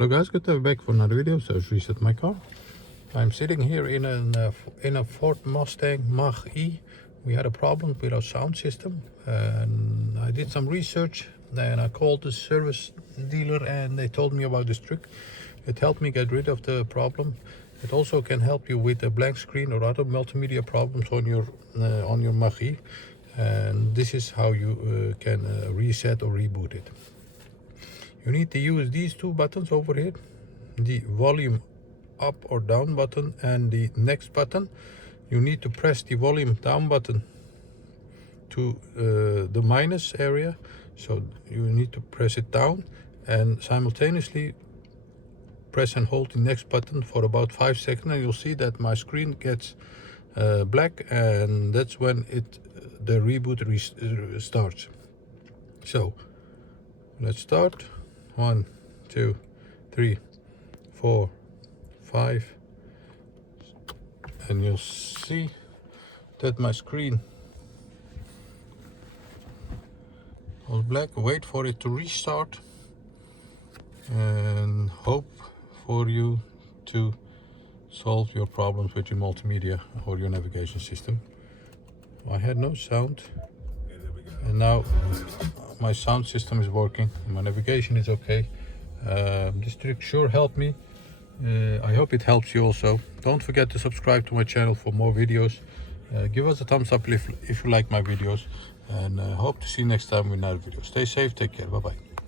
Hello guys, good to be back for another video. So let's reset my car. I'm sitting here in a Ford Mustang Mach E. We had a problem with our sound system, and I did some research. Then I called the service dealer, and they told me about this trick. It helped me get rid of the problem. It also can help you with a blank screen or other multimedia problems on your Mach E. And this is how you can reset or reboot it. You need to use these two buttons over here, the volume up or down button and the next button. You need to press the volume down button to the minus area, so you need to press it down and simultaneously press and hold the next button for about 5 seconds, and you'll see that my screen gets black, and that's when the reboot starts. So let's start. 1, 2, 3, 4, 5, and you'll see that my screen was black. Wait for it to restart and hope for you to solve your problems with your multimedia or your navigation system. I had no sound, and now my sound system is working, my navigation is okay. This trick sure helped me. I hope it helps you also. Don't forget to subscribe to my channel for more videos. Give us a thumbs up if you like my videos, and hope to see you next time with another video. Stay safe, take care, bye bye.